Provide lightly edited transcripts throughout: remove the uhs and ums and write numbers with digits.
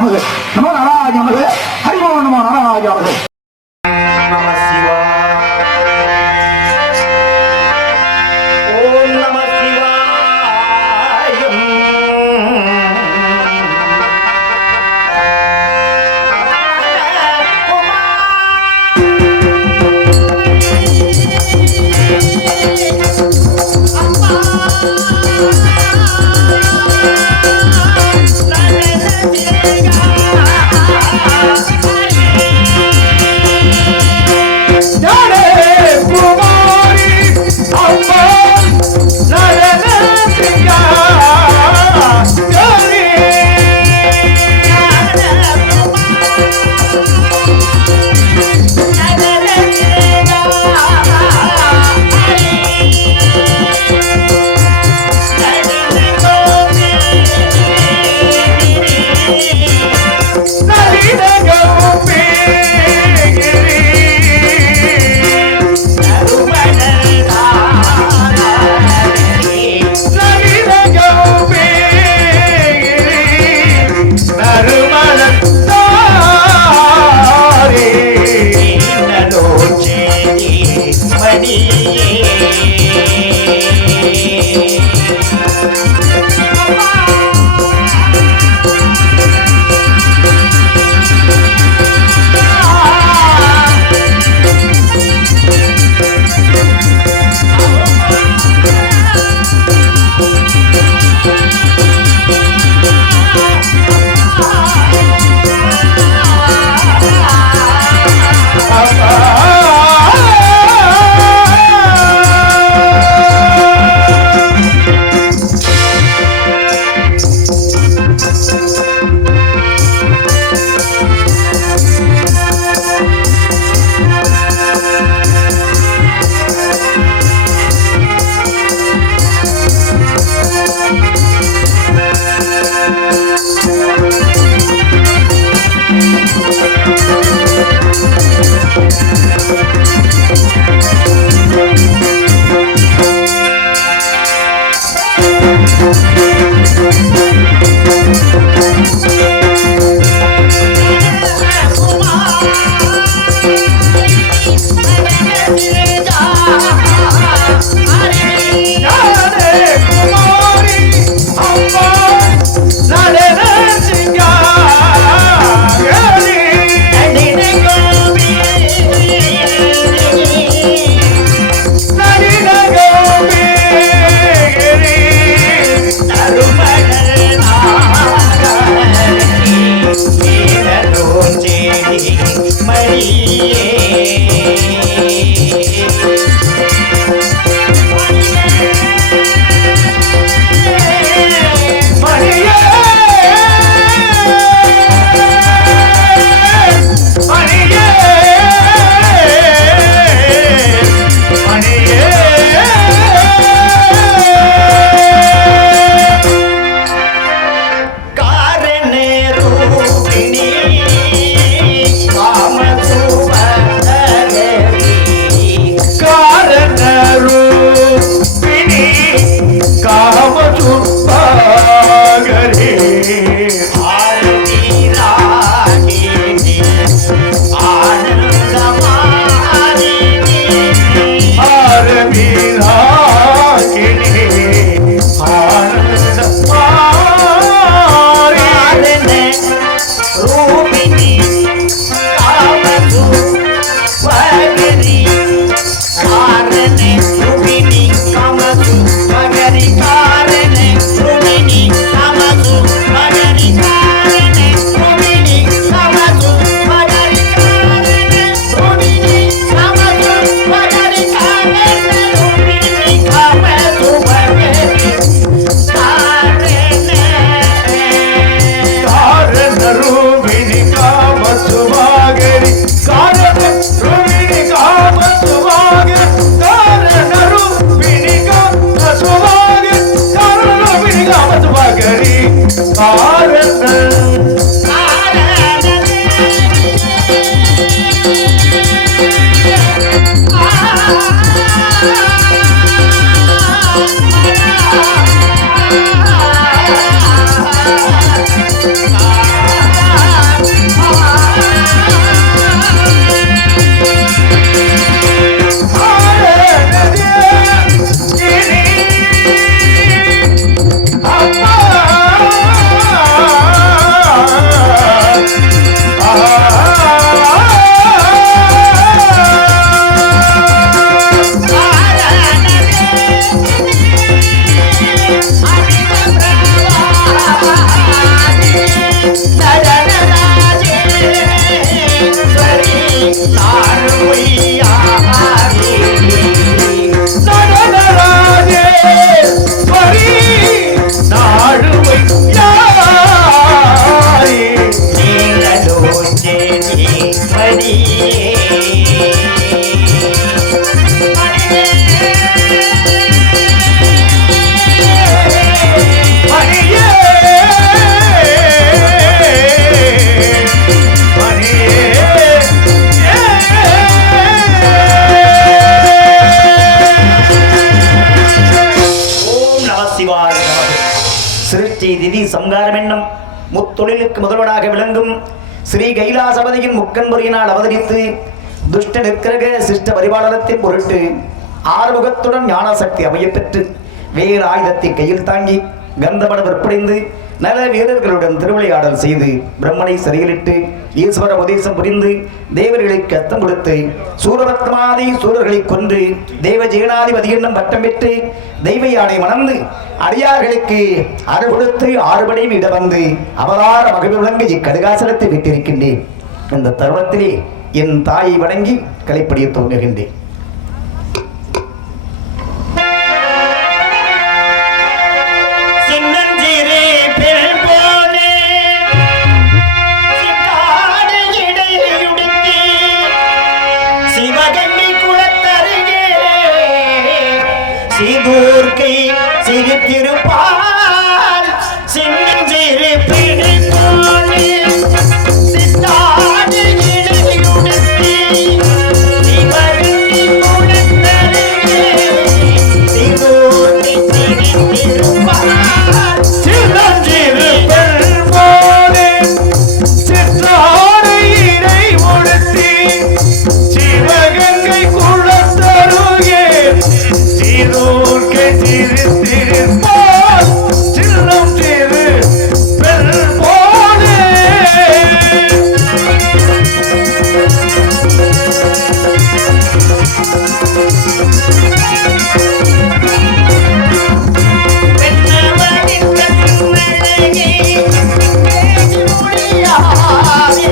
நமது நமோ நாராஜ நமது ஹரிமோ நமோ நாராஜ நமது வண்ணம் முத்தொழிலுக்கு முதல்வனாக விளங்கும் ஸ்ரீ கைலாசபதியின் முக்கன்பொறியினால் அவதரித்து துஷ்ட நிற்கிரக சிஷ்ட பரிபாலனத்தின் பொருட்டு ஆறுமுகத்துடன் ஞானசக்தி அமைய பெற்று வேறு ஆயுதத்தை கையில் தாங்கி கந்தபட விற்படைந்து நல வீரர்களுடன் திருவிளையாடல் செய்து பிரம்மனை சிறையிலிட்டு ஈஸ்வர உபதேசம் புரிந்து தேவர்களுக்கு அர்த்தம் கொடுத்து சூரபத்மாதி சூரர்களை கொன்று தேவ ஜெகநாதிபதி என்னும் பட்டம் பெற்று தெய்வ யானை மணந்து அடியார்களுக்கு அருள் கொடுத்து ஆறுபடை விட வந்து அவதார மகிழ் விளங்க இக்கடுகாசனத்தை விட்டிருக்கின்றேன். இந்த தருணத்திலே என் தாயை வணங்கி கலைப்படிய துவங்குகின்றேன். சிதூர்க்கை சிரித்திருப்பார் சின்னஞ்சிறு பிடிப்போனே சித்தாடு இடையுடுத்தி சிவகங்கை குளத்தருகே சிதூர்க்கை சிரித்திருப்பார் சின்னஞ்சிறு பிடிப்போனே சித்தாடு இடையுடுத்தி சிவகங்கை குளத்தருகே சிதூர்க்கை சிரித்திருப்பார் சின்னம் சிறு பெண் போலே பெண்ணவனின் கண்ணழகே பேசி முடியாதே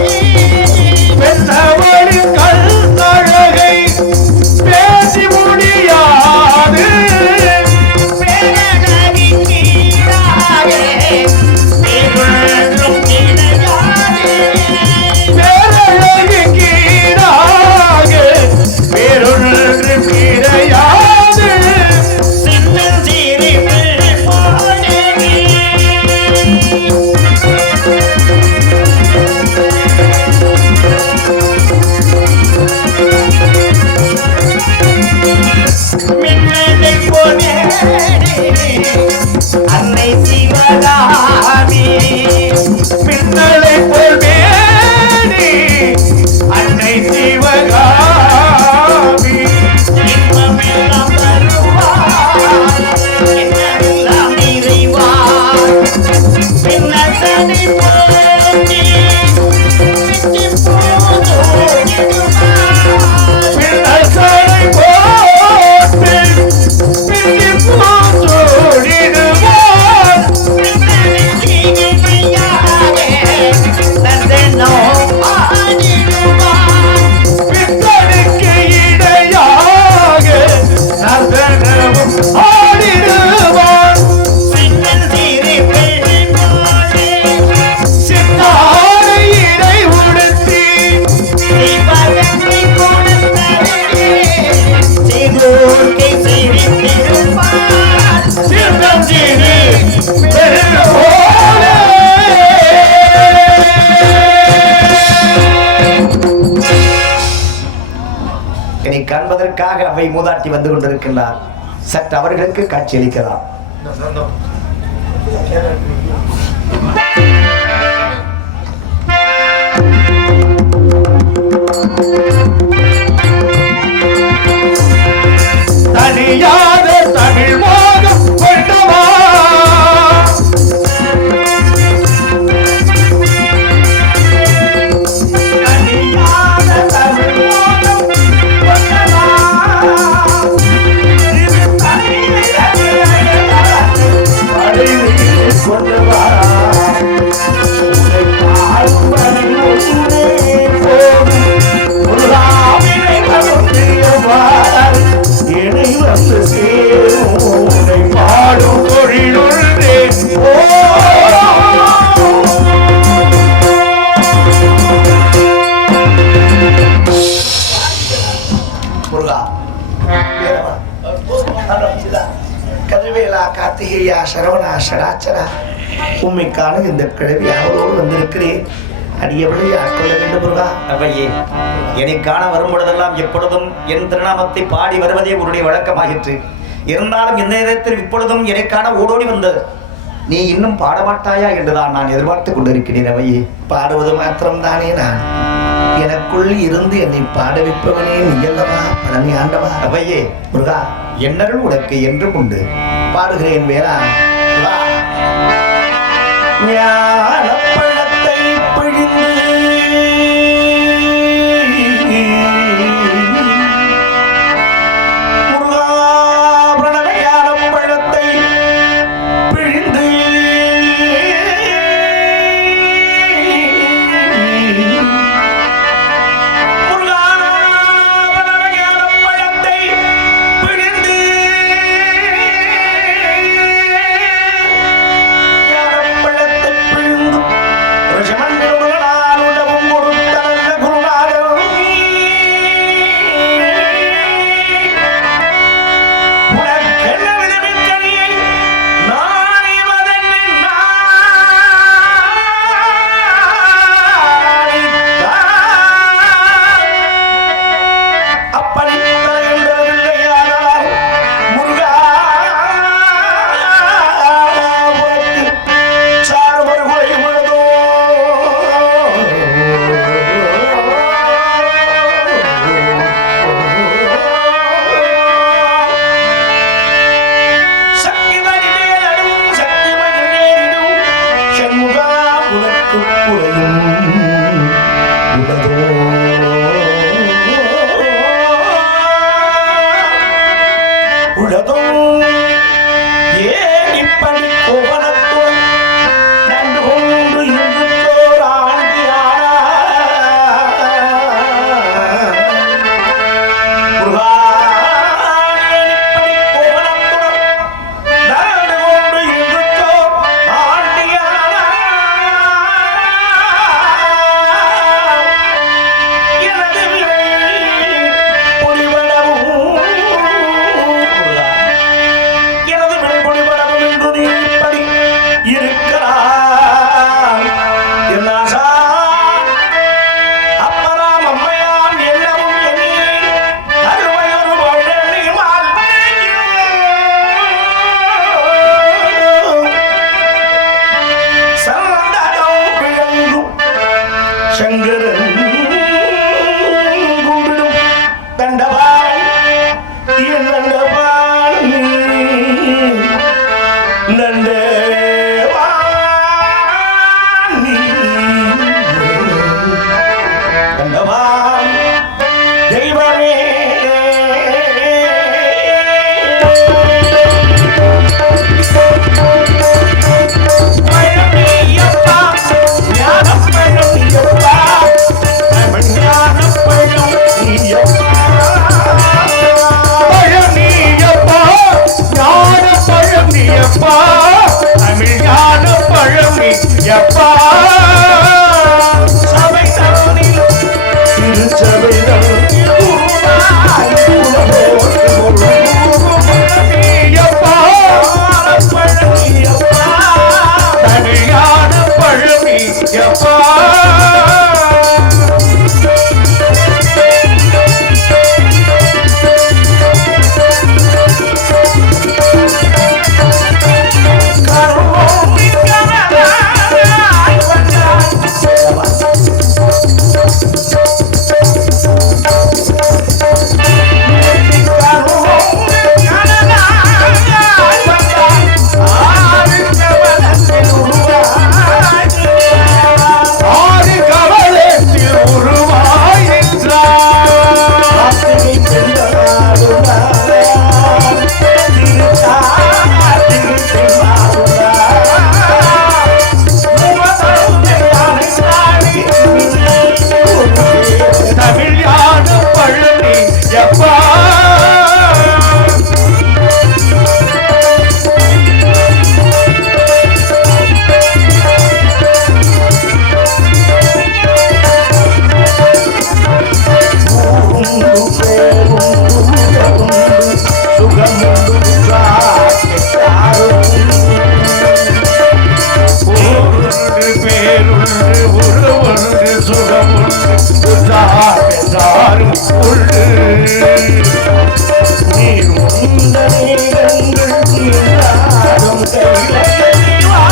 பெண்ணவனின் கண்ணழகை பேசி முடியாது பேரழகின் கீழாக பேரழகும் கிடையாது பேரழகின் கீழாக பேரொன்று கிடையாது சின்னஞ்சிறு போலே மின்னலை போலே அன்னை சிவகாமி மின்னலை போல் மேனி அன்னை சிவகாமி இன்பமெல்லாம் தருவார் என்னெல்லாம் நிறைவார் பின்னசனை போக்கி பிச்சி போதோடுவார் பின்னசனை போட்டு பிச்சி போதோடுவார் பித்தனுக்கு இடையாக நர்தனமும் ஆடிடுவார் சித்தாடை இடை உடுத்தி சின்னம் சிறு பெண் போலே என்னை காண்பதற்காக அவை மூதாட்டி வந்து கொண்டிருக்கின்றார். சற்று அவர்களுக்கு காட்சியளிக்கலாம். தனியாத தமிழ் மோகம் கொண்டவா தனியாத தமிழ் மோகம் கொண்டவா இது கொண்டவா பாடும் தொழிலுள்ளே முருகா கதிர்வேலா கார்த்திகேயா சரவணா ஷடாச்சரா உண்மைக்கான இந்த கிழவி அவரோடு வந்திருக்கிறேன். அடியவளை ஆட்கொள்ள வேண்டும் முருகா. அவையே என்னை காண வரும் பொழுதெல்லாம் எப்பொழுதும் என் திருநாமத்தை பாடி வருவதே உன்னுடைய வழக்கமாயிற்று. இருந்தாலும் இந்த நேரத்தில் இப்பொழுதும் என்னை காண ஓடோடி வந்தது நீ இன்னும் பாடமாட்டாயா என்றுதான் நான் எதிர்பார்த்து கொண்டிருக்கிறேன் அவையே. பாடுவது மாத்திரம்தானே நான், எனக்குள் இருந்து என்னை பாட வைப்பவனே நீயல்லவா பழனி ஆண்டவா. அவையே முருகா, என்னருள் உனக்கு என்றும் உண்டு. பாடுகிறேன் வேளா. ஞானப்பழத்தை பிழிந்து நீர் உந்த மேகங்கள் நீராடும் கையிலே வா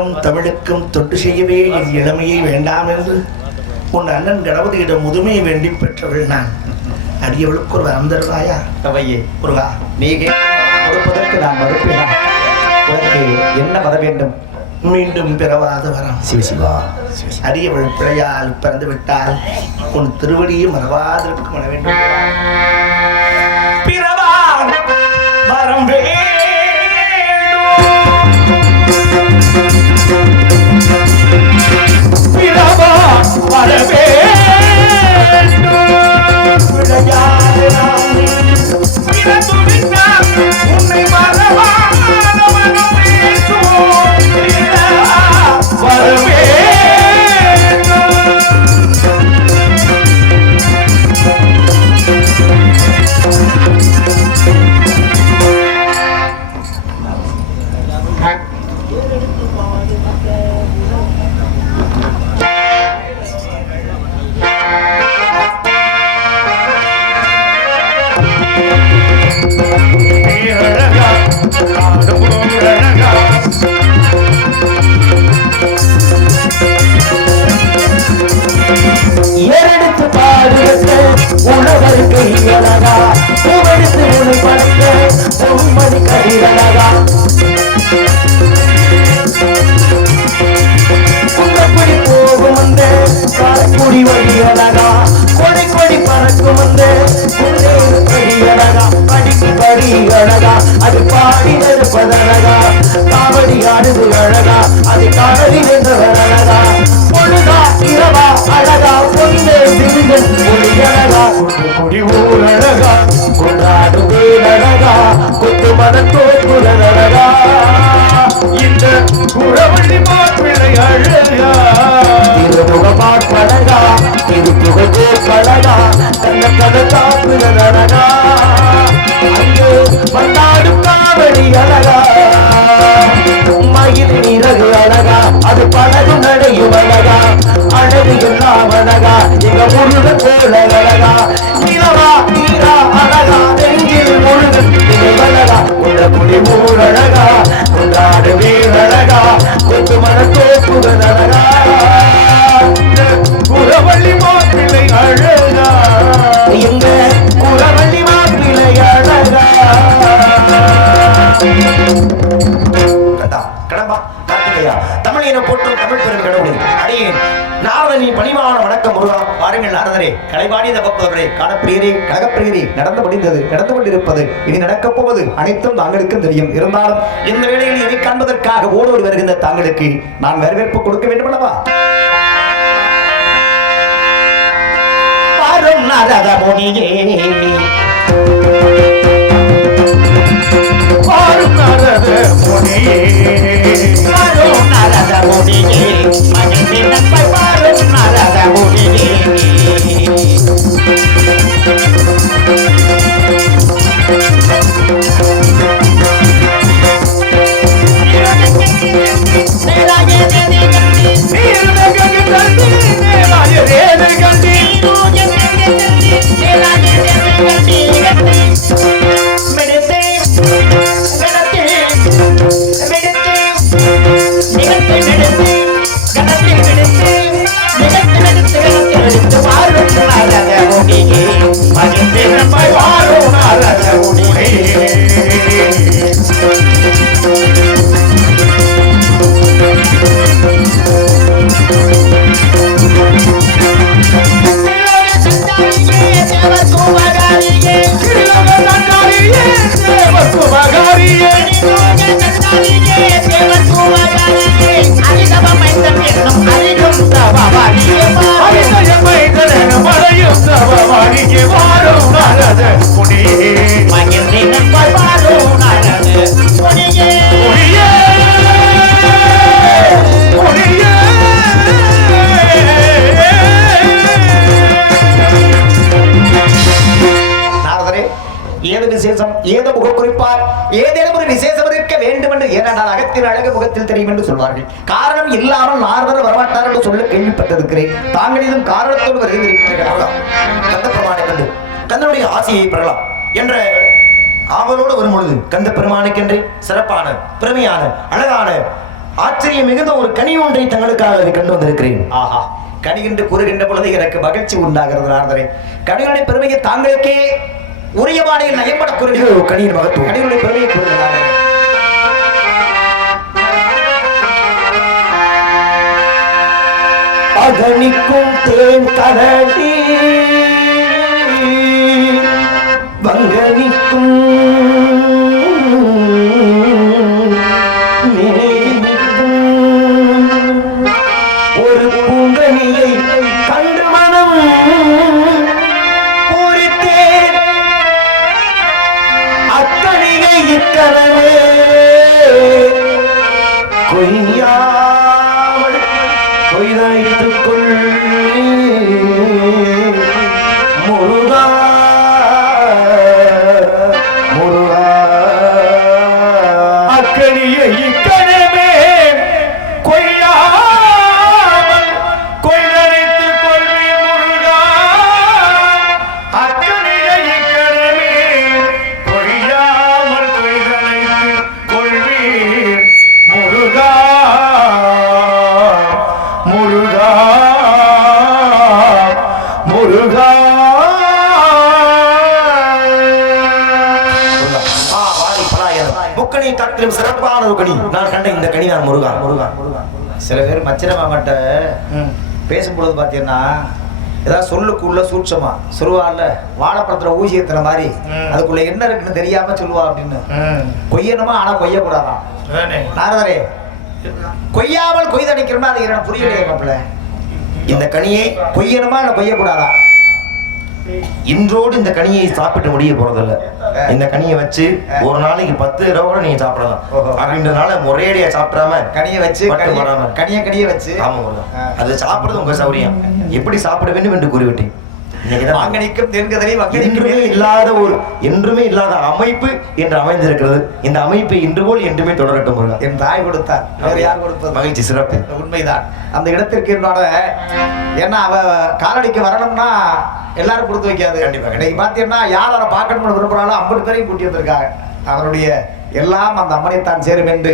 தாய்க்கும் தமிழுக்கும் தொண்டு செய்யவே என் இளமையை வேண்டாம் என்று உன் அண்ணன் கணபதியிடம் முதுமையை வேண்டி பெற்றவள் நான். அடியவளுக்கு ஒரு வரம் தருவாயா? அவையே முருகா, நீ கொடுப்பதற்கு நான் மறுப்பேனா? உனக்கு என்ன வர வேண்டும்? மீண்டும் பிறவாத வரம். சிவசிவா அடியவள் பிழையால் பிறந்து விட்டால் உன் திருவடியை மறவாதற்கு மன வேண்டும். பிறவா வரம் பிறவா வரவே உன்னை வரவே ஏறெடுத்து பாடுவதற்கு உணவர் கையழகா, பூவெடுத்து உனை படைக்க பொன்மணி கையழகா, குந்தப்படி போகும் அந்த காரக்குடி வழி அழகா, கொடி கொடி பறக்கும் அந்த கையழகா, படிக்கு படி அழகா, அது பாடினது பதழகா, காவடி ஆடுது அழகா, அது காவடி நின்றவர் அழகா, பொழுதா இரவா அழகா, பொந்து சிறுகள் ஒளி அழகா, கொடி ஊர் அழகா, கொண்டாடு வேல் அழகா, கொத்து மனத்தோக்குல அழகா, இந்த குறவழி மாப்பிள்ளை அழகா, திருமுக பாட்பழகா, திருப்புகழ் பழகா, தன்ன கதை காப்புல அழகா, அங்கு வந்தாடும் காவடி அழகா, மயில் நிறகு அழகா, அது பழகு நடையும் அழகா, அழகு எல்லாம் அழகா, எங்க முருக போல அழகா, நிலவா நீரா அழகா, நெஞ்சில் முருகன் அழகா, உள்ள குடி ஊர் அழகா, கொண்டாடு வேல் அழகா, கொத்து மனத்தோப்புகள் அழகா, குறவழி மாப்பிள்ளை அழகா, எங்க குறவள்ளி மாப்பிள்ளை அழகா. கடம்பா கார்த்திகையா, தமிழ் என போற்றும் தமிழ் பெரும் கடவுளே, அடியேன் நாரதனி பணிவான வணக்கம் முருகா. பாருங்கள் நாரதரே, கலைவாணி தவப்பவரே, காணப்பிரியரே, கழகப்பிரியரே, நடந்து முடிந்தது, நடந்து கொண்டிருப்பது, இனி நடக்கப் போவது அனைத்தும் தாங்களுக்கும் தெரியும். இருந்தாலும் இந்த வேளையில் இதை காண்பதற்காக ஓடோடி வருகின்ற தாங்களுக்கு நான் வரவேற்பு கொடுக்க வேண்டும் அல்லவா? பாரும் நாரத முனியே, பாரும் நாரத முனியே, பாரும் நாரத முனியே, மகிழ்ந்திடப்பை பாரும் நாரத முனியே, ஏது விசேஷம், ஏதோ முக குறிப்பார், ஏதேனும் ஒரு விசேஷம் இருக்க வேண்டும் என்று, ஏனென்றால் அகத்தின் அழகு முகத்தில் தெரியும் என்று சொல்வார்கள். காரணம் இல்லாமல் நாரதர் வரமாட்டார் என்று சொல்ல கேள்விப்பட்டிருக்கிறேன். தாங்கள் இதும் காரணத்தோடு வருகிறீர்கள். கந்த பெருமானை கண்டு கந்தனுடைய ஆசையை பெறலாம் என்ற ஆவலோடு வரும்பொழுது கந்த பெருமானுக்கென்று சிறப்பான பெருமையான அழகான ஆச்சரியம் மிகுந்த ஒரு கனி ஒன்றை தங்களுக்காக கண்டு வந்திருக்கிறேன். ஆஹா, கனிகின்ற கூறுகின்ற பொழுது எனக்கு மகிழ்ச்சி உண்டாகிறது நாரதரே. கனிகளுடைய பெருமையை தாங்களுக்கே உரிய பாடையில் நயம்பட கூறுகிறோம். கனியின் மகத்துவம். கனிகளுடைய பெருமையை கூறுகிறார்கள். அகனிக்கும் தேன் கடலி வங்கனிக்கும் ஒரு பூங்கனியை கண்டு மனம் பூரித்தேன் அக்கனியை இக்கனவே கொய்யாமல் கொய்தாய்த்துக்கொள் முருகா முருகா அக்கனியை இக்கனவே கொய்யாமல் கொய்தரைத்து கொள்வி முருகா. அக்கனியை இக்கனவே கொய்யாமல் கொய்தரைத்து கொள்வி முருகா முருகா முருகா. முக்கணி காட்டிலும் சிறப்பான ஒரு கனி நான் கண்ட இந்த கனி நான் முருகா முருகா. சில பேர் மச்சிர மாமாட்ட பேசும்பொழுது பார்த்தீங்கன்னா ஏதாவது சொல்லுக்குள்ள சூட்சமா சொல்லுவாள்ல, வாழைப்பழத்துல ஊசி ஏத்துற மாதிரி அதுக்குள்ள என்ன இருக்குன்னு தெரியாம சொல்லுவா அப்படின்னு. கொய்யணுமா, ஆனா கொய்யக்கூடாதான். நாரதரே, கொய்யாமல் கொய்தடிக்கிறோம்னா அது என்ன புரியலையே மாப்பிள்ள. இந்த கனியை கொய்யணுமா இல்ல கொய்யக்கூடாதா? இன்றோடு இந்த கனியை சாப்பிட்டு முடிய போறதில்ல. இந்த கனியை வச்சு ஒரு நாளைக்கு 10 தடவை கூட நீங்க சாப்பிடலாம். அப்படின்றனால முறையடியா சாப்பிடாம கனியை வச்சு கனிய வச்சு ஆமா அது சாப்பிடுறது உங்க சௌரியம். எப்படி சாப்பிட வேண்டும் என்று கூறிவிட்டேன். வாங்கனிக்கும் தென்கதலை என்றுமே இல்லாத ஒரு என்றுமே இல்லாத அமைப்பு என்று அமைந்திருக்கிறது. இந்த அமைப்பு இன்று போல் என்றுமே தொடரட்டும் முருகா. என் தாய் கொடுத்தார், வேறு யார் கொடுத்தது? மகிழ்ச்சி, சிறப்பு. உண்மைதான். அந்த இடத்திற்கு என்னோட ஏன்னா அவ காலடிக்கு வரணும்னா எல்லாரும் கொடுத்து வைக்காது. கண்டிப்பா. இன்னைக்கு பாத்தீங்கன்னா யார் அவரை பார்க்கணும்னு விரும்புறாலும் 50 பேரையும் கூட்டி வந்திருக்காங்க. அவருடைய எல்லாம் அந்த அம்மனைத்தான் சேரும் என்று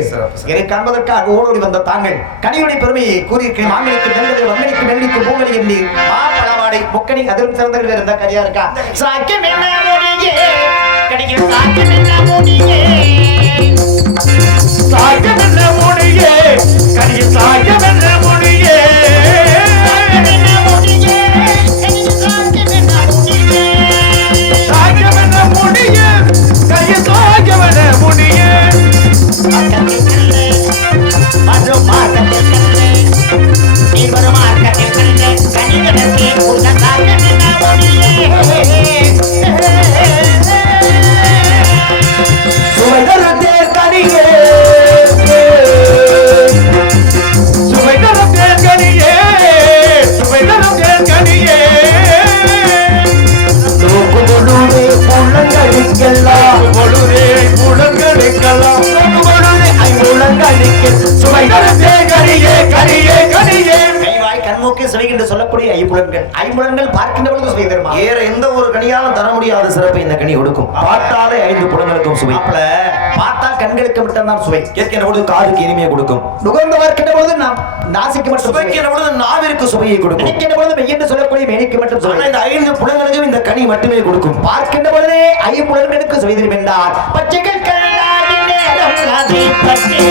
இதை காண்பதற்காக ஓடோடி வந்த தாங்கள் கனியுடைய பெருமையை கூறியிருக்கிறேன். மாங்கனிக்கு நெல்லுக்கு வங்கனிக்கு நெல்லிக்கு பூங்கனி எண்ணி மாப்பழவாடை முக்கனி அதிலும் சிறந்தது வேறு எந்த கரியா இருக்கா? சாக்கியம் என்ன மொழியே கனிக்கு சாக்கியம் என்ன மொழியே சாயம் என்ற மொழியே கனியில் சாயம் என்ற மொழியே சாயம் என்ற மொழியே கனியில் சாயம் என்ற மொழியே சொல்லக்கூடிய ஐம்புலன்கள் பார்க்கின்ற பொழுது சுவை தருமா? ஏற எந்த ஒரு கனியாலும் தர முடியாத சிறப்பை இந்த கனி கொடுக்கும். பார்த்தாலே 5 புலன்களுக்கும் சுவை. பார்த்தால் கண்களுக்கு மட்டும்தான் சுவை. கேட்கின்ற பொழுது காதுக்கு இனிமையை கொடுக்கும். நுகர்ந்து பார்க்கின்ற பொழுது நாம் நாசிக்கு மட்டும் சுவைக்கின்ற பொழுது நாவிற்கு சுவையை கொடுக்கும். நினைக்கின்ற பொழுது மெய்யென்று சொல்லக்கூடிய மேனிக்கு மட்டும் சுவை. இந்த 5 புலன்களுக்கும் இந்த கனி மட்டுமே கொடுக்கும். பார்க்கின்ற பொழுதே 5 புலன்களுக்கு சுவை தரும் என்றால் பச்சைகள் கண்ணாடி நேரம் அதை பற்றி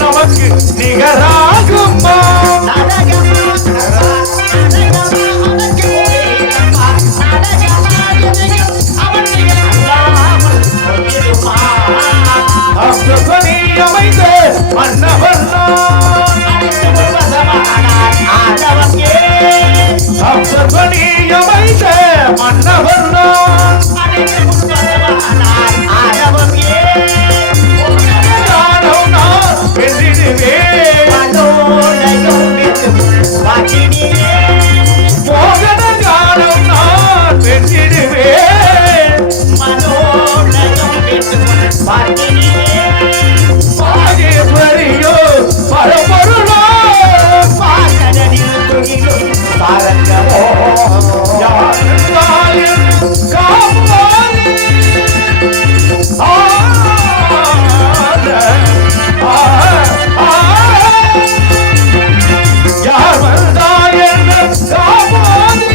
நமக்கு நிகராகுமா மாகேஸ்வரியோ பரம்பொருளோ பாக்கடலில் துயிலும் சாரங்கமோ யாருந்தாயும் காப்பாளி யார் வந்தாயன் காப்பாளி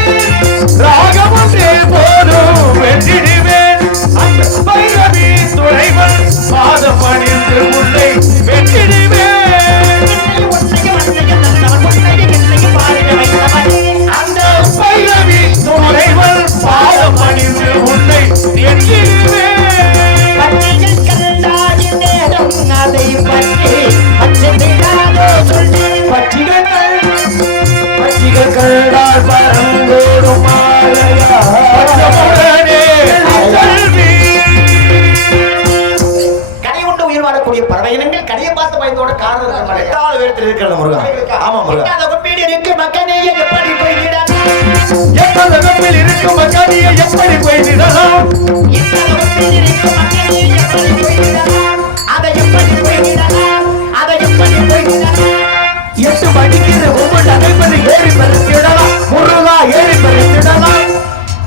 ராகமன்றே போலும் வெற்றிடுவேன் அந்த பைரவி துறைவன் பாதம் அணிந்து உள்ளே வெற்றிடுவேன் அந்த பைரவி துறைவன் பாதம் அணிந்து உள்ளே வெற்றிடுவேன் பச்சிகள் கண்டால் பரங்கோடும் கனை கொண்டு உயிர் வாழக்கூடிய பறவை இனங்கள் கனையை பார்த்து பயந்தோட காரணம் எட்டாவது உயரத்தில் இருக்கிறது முருகா. ஆமா முருகா. மக்களையே எப்படி போய்விடலாம் இருக்கும் மக்கானியை எப்படி போய்விடலாம் அதை எப்படி போய்விடலாம் அதை எப்படி போய்விடலாம் 8 மணிக்கு ஒவ்வொரு அனைவரு ஏறி பறித்திடலாம் முருகா ஏறி பறித்திடலாம்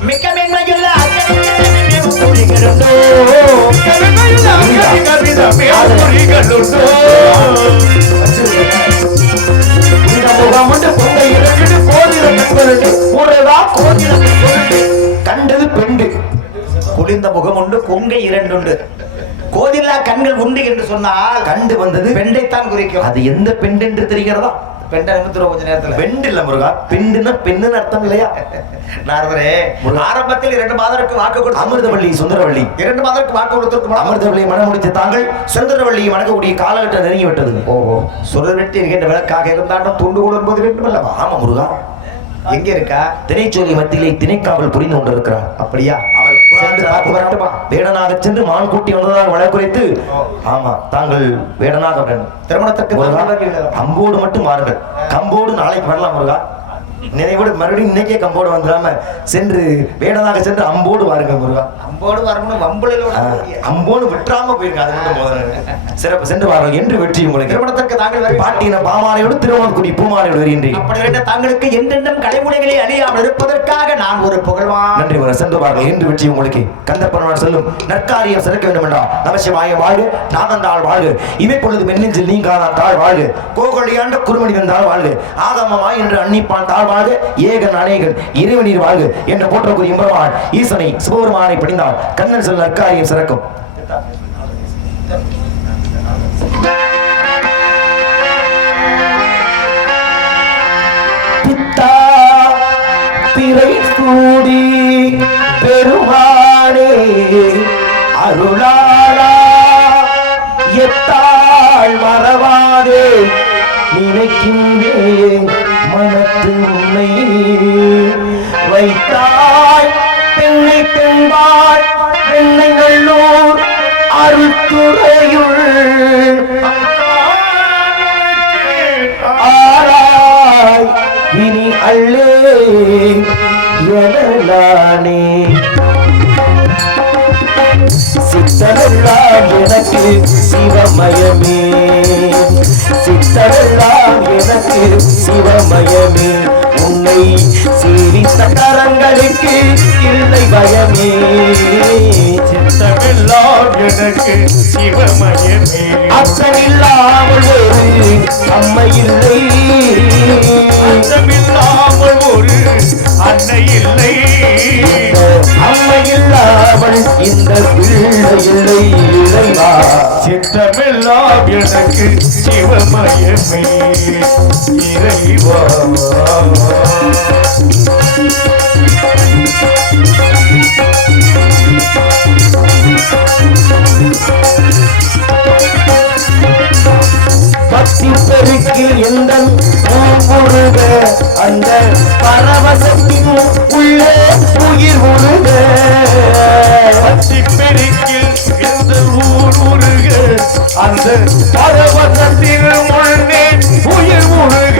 மிக்க மென்மையுள்ள இந்த முகம் வந்து பொங்கை இறக்கிட்டு கோதில கண்பருண்டு முருகா கோதில கண்பருண்டு கண்டது பெண்டு குளிர்ந்த முகம் உண்டு கொங்கை இரண்டுண்டு கோதில்லா கண்கள் உண்டு என்று சொன்னால் கண்டு வந்தது பெண்டைத்தான் குறிக்கும் அது எந்த பெண் என்று தெரிகிறதா? பெண்டை நிமித்துறோம் கொஞ்ச நேரத்துல பெண் இல்ல முருகா. பெண்ணுன்னா பெண்ணுன்னு அர்த்தம் இல்லையா? நாரதரே ஆரம்பத்தில் 2 மாதருக்கு வாக்கு கொடுத்து அமிர்தவள்ளி சுந்தரவள்ளி 2 மாதருக்கு வாக்கு கொடுத்திருக்கும் அமிர்தவள்ளியை மனம் முடித்த தாங்கள் சுந்தரவள்ளியை வணங்கக்கூடிய காலகட்டம் நெருங்கி விட்டது. ஓஹோ சுடர்விட்டு இருக்கின்ற விளக்காக இருந்தாலும் துண்டு கூட என்பது வேண்டும் அல்லவா? ஆமா முருகா. எங்க இருக்கா? திணைச்சோலி மத்தியிலே திணைக்காவல் புரிந்து கொண்டிருக்கிறார். அப்படியா? அவள் சென்று பார்த்து வரட்டுமா? வேடனாக சென்று மான் கூட்டி வந்ததாக வழக்குரைத்து ஆமா தாங்கள் வேடனாக வேண்டும். திருமணத்துக்கு முருகா, வருவீர்களா? அம்போடு மட்டும் வாருங்கள். கம்போடு நாளைக்கு வரலாம் முருகா. நினைவோடு மறுபடியும் இன்னைக்கே கம்போடு வந்துடாம சென்று வேடனாக சென்று அம்போடு வாருங்கள் முருகா. அம்போடு வரணும் வம்புல அம்போடு விட்டுறாம போயிருங்க. அது மட்டும் முதல்ல சிறப்பு சென்று வாருங்கள் என்று வெற்றி உங்களுக்கு. திருமணத்துக்கு தாங்கள் பாட்டின பாமாலையோடு திருமணக்குடி பூமாலையோடு வருகின்றேன். அப்படி தாங்களுக்கு என்றென்றும் கலைமுறைகளை அழியாமல் இருப்பதற்காக நான் ஒரு புகழ்வான். நன்றி முருகா. சென்று வாருங்கள் என்று வெற்றி உங்களுக்கு. கந்தப்பெருமாள் செல்லும் நற்காரியம் சிறக்க வேண்டும் என்றா நமசிவாய வாழ்க, நாதந்தாள் வாழ்க, இவை பொழுது மென்னெஞ்சில் நீங்காதான் தாழ் வாழ்க, கோகலியாண்ட குறுமணி வந்தால் வாழ்க, ஆகமமாய் என்று அன்னிப்பான் தாழ் வாழ்க, ஏகன் அநேகன் இறைவனீர் வாழ்க என்ற போற்றக்கூடிய எம்பெருமான் ஈசனை சிவபெருமானை படிந்தால் கண்ணன் செல்லும் நற்காரியம் சிறக்கும். பித்தா பிறை சூடி பெருமானே அருளாளா எத்தாள் மறவாதே நினைக்கின்றேன் மனத்து உன்னை வைத்தாய் பெண்ணை பெண்பாள் பெண்ணை நல்லூர் அருள்துறையுள் ஆராய் இனி அல்லே எனலானே சித்தரெல்லாம் எனக்கு சிவமயமே, சித்தரெல்லாம் எனக்கு சிவமயமே, உன்னை சேவித்த கரங்களுக்கு இல்லை பயமே, சித்தமெல்லாம் எனக்கு சிவமயமே, அச்சமில்லாமல் ஒரு அம்மை இல்லை, அச்சமில்லாமல் ஒரு அன்னை இல்லை, அம்மை இல்லாமல் இந்த பிள்ளை இல்லை இறைவா, சித்தமெல்லாம் எனக்கு சிவமயமே இறைவா. பக்தி பெருக்கில் எந்த உருக அந்த பரவசத்தின் உள்ளே உயிர் உருக, பத்தி பெருக்கில் எந்த ஊர் உருக அந்த பரவசத்தின் முன்னே உயிர் உருக,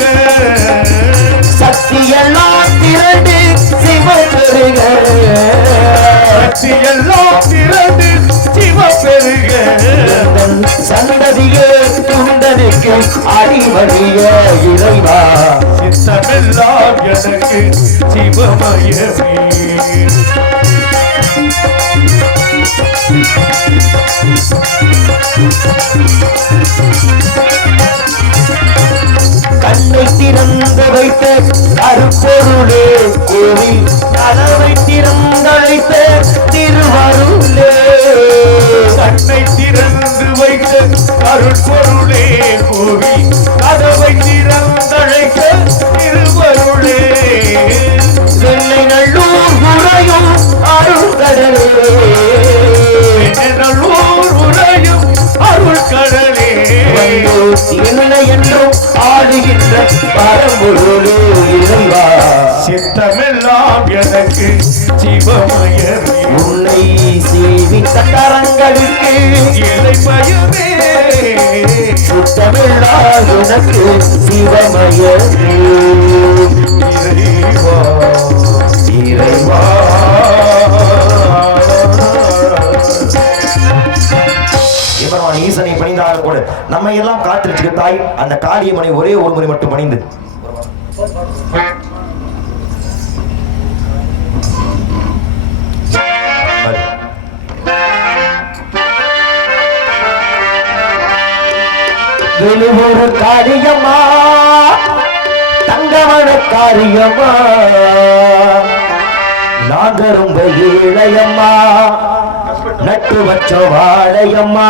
சக்தியெல்லாம் திரண்டு சிவ பெருக, சக்தியெல்லாம் திரண்டு சிவ பெருக சந்ததியே துண்டனுக்கு அடிமடிய இறைவா சித்தமெல்லாம் எனக்கு சிவமயமே கண்ணை திறந்து வைத்த கருப்பொருளே கோவில் கதவை திறந்தழைத்த திருவருளே கண்ணை திறந்து வைத்த அருட்பொருளே கோவில் கதவை திறந்தழைக்க திருவருளே வெள்ளை நல்லூர் உரையும் அருள்கடலே நல்லூர் உரையும் அருள் கடலே இல்லை என்றும் ஆடுகின்ற பரம்பொருளே இறைவா சித்தமெல்லாம் எனக்கு சிவமயமே உன்னை சேவித்த கரங்களுக்கு இலை பயமே சுத்தமில்லா உனக்கு சிவமயமே இறைவா இறைவா எம்பெருமான் ஈசனை பணிந்தாலும் கூட நம்மை எல்லாம் காத்திருச்சு தாய் அந்த காளியம்மனை ஒரே ஒரு முறை மட்டும் பணிந்து ஒரு காரியமா தங்கமன காரியமா நாங்க ரொம்ப ஏழையம்மா நட்டு வச்ச வாழையம்மா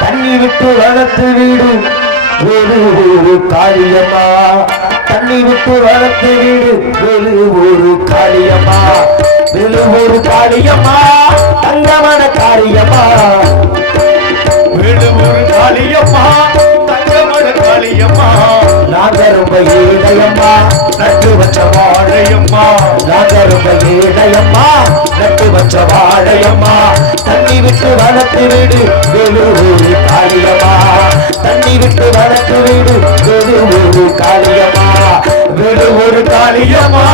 தண்ணி விட்டு வளர்த்து வீடு ஒரு காளியம்மா தண்ணி விட்டு வளர்த்து வீடு ஒரு காளியம்மா ஒரு காளியம்மா தங்கமன காரியம்மா வேடுமூர் காளியம்மா தங்கமட காளியம்மா நாங்க ரொம்ப ஏழையம்மா நட்டு வச்ச வாழையம்மா நாங்க ரொம்ப ஏழையம்மா நட்டு வச்ச வாழையம்மா தண்ணி விட்டு வளர்த்து வீடு ஒரு காளியம்மா தண்ணி விட்டு வளர்த்து வீடு ஒரு காளியம்மா ஒரு காளியம்மா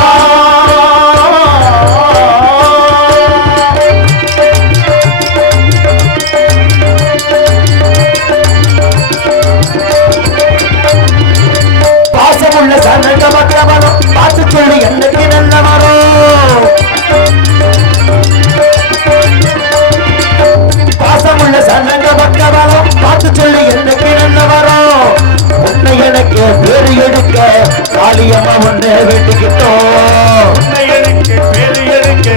பாசமுள்ள சனங்க மக்கவனம் பார்த்து சொல்லி என்னைக்கு நல்ல வரும் பாசமுள்ள சனங்க மக்கவனம் பார்த்து சொல்லி என்னைக்கு நல்ல வரும் உன்னை எனக்கு பேரு எடுக்க காளியம்மா ஒண்ணு வேண்டிக்கிட்டோம் உன்னை எனக்கு பேரு எடுக்க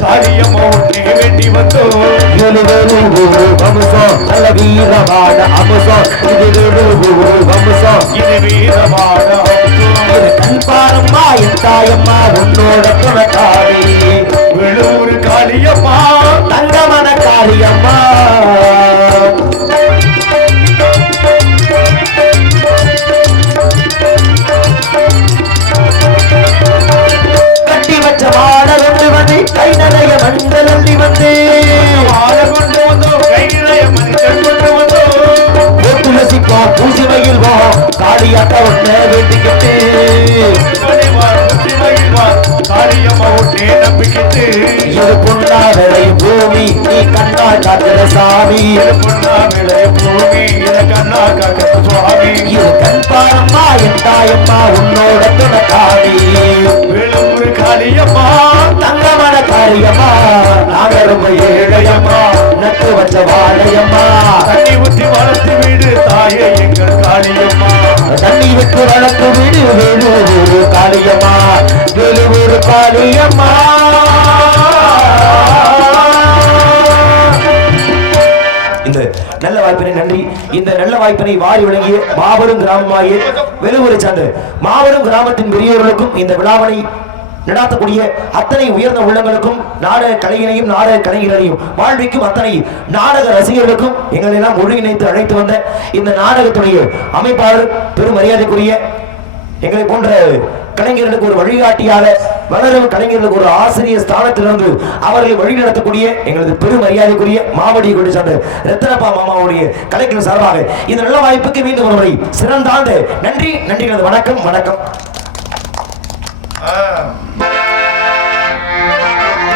காளியம்மா உன்னை வேண்டி வந்தோம் ஒரு வம்சம் நல்ல வீரமான அம்சம் இது ஒரு வம்சம் இது வீரமான இது கண்பாரம்மா என் தாயம்மா உன்னோட துணக்காரி வேடுமூர் காளியம்மா தங்கமன காரியம்மா கட்டி வச்ச மாட கொண்டு வந்து கை நிறைய மண்டல் அள்ளி வந்து வாழ கொண்டு வந்தோம் கை நிறைய மனுஷன் கொண்டு வந்தோம் துளசிப்போம் பூசி மகிழ்வோம் காளியாட்ட ஒன்ன வேண்டிக்கிட்டு காளியம்மா உன்னே நம்பிக்கிட்டு இது பொண்ணா விளையும் பூமி நீ கண்ணா காக்கிற சாமி பொண்ணா விளைய பூமி எனக்கு அண்ணா காக்க சுவாமி இது கண்பாரம்மா என் தாயம்மா உன்னோட துணக்காரி வேடுமூர் காளியம்மா தங்கமன காரியம்மா நாங்க ரொம்ப ஏழையம்மா நட்டு வச்ச வாழையம்மா தண்ணி ஊற்றி வளர்த்து வீடு தாயே எங்கள் காளியம்மா தண்ணி விட்டு வளர்த்து வீடு ஒரு காளியம்மா ஒரு காளியம்மா இந்த நல்ல வாய்ப்பினை நன்றி இந்த நல்ல வாய்ப்பினை வாரி வழங்கிய மாபெரும் கிராமமாகிய வெலுவரை சார்ந்த மாபெரும் கிராமத்தின் பெரியவர்களுக்கும் இந்த விழாவினை நடாத்தக்கூடிய அத்தனை உயர்ந்த உள்ளங்களுக்கும் நாடக கலையினையும் நாடக கலைஞர்களையும் வாழ்விக்கும் அத்தனை நாடக ரசிகர்களுக்கும் எங்களை எல்லாம் ஒருங்கிணைத்து அழைத்து வந்த இந்த நாடகத்துடைய அமைப்பாளர் பெரும் மரியாதைக்குரிய எங்களை போன்ற கலைஞர்களுக்கு ஒரு வழிகாட்டியாக வளரும் கலைஞர்களுக்கு ஒரு ஆசிரியர் ஸ்தானத்திலிருந்து அவர்களை வழிநடத்தக்கூடிய எங்களது பெரும் மரியாதைக்குரிய மாவடி கொண்டு சார்ந்த ரத்தனப்பா மாமாவுடைய கலைஞர் சார்பாக இந்த நல்ல வாய்ப்புக்கு மீண்டும் ஒரு முறை சிறந்தாந்த நன்றி வணக்கம்